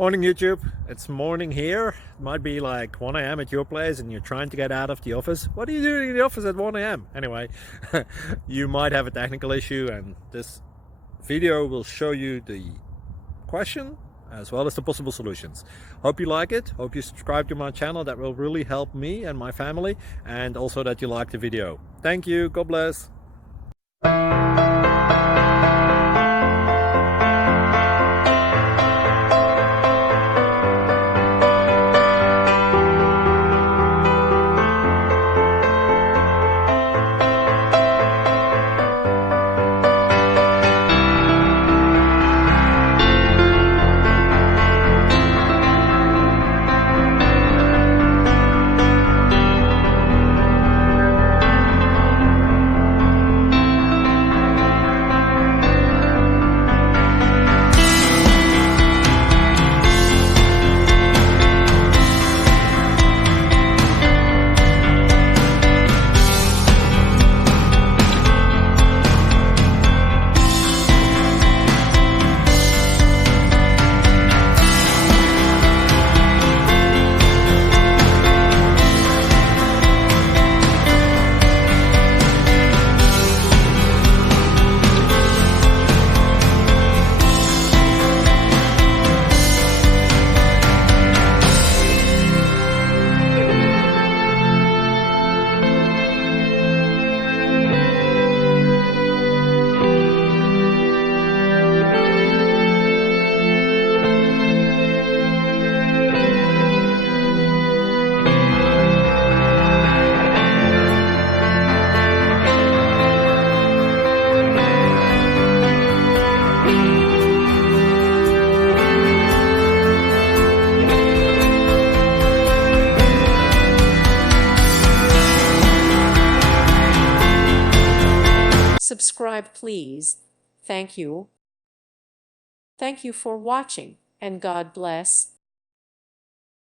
Morning YouTube, it's morning here. It might be like 1 a.m. at your place and you're trying to get out of the office. What are you doing in the office at 1 a.m.? Anyway, you might have a technical issue and this video will show you the question as well as the possible solutions. Hope you like it, hope you subscribe to my channel. That will really help me and my family, and also that you like the video. Thank you, God bless. Subscribe please. Thank you. Thank you for watching, and God bless.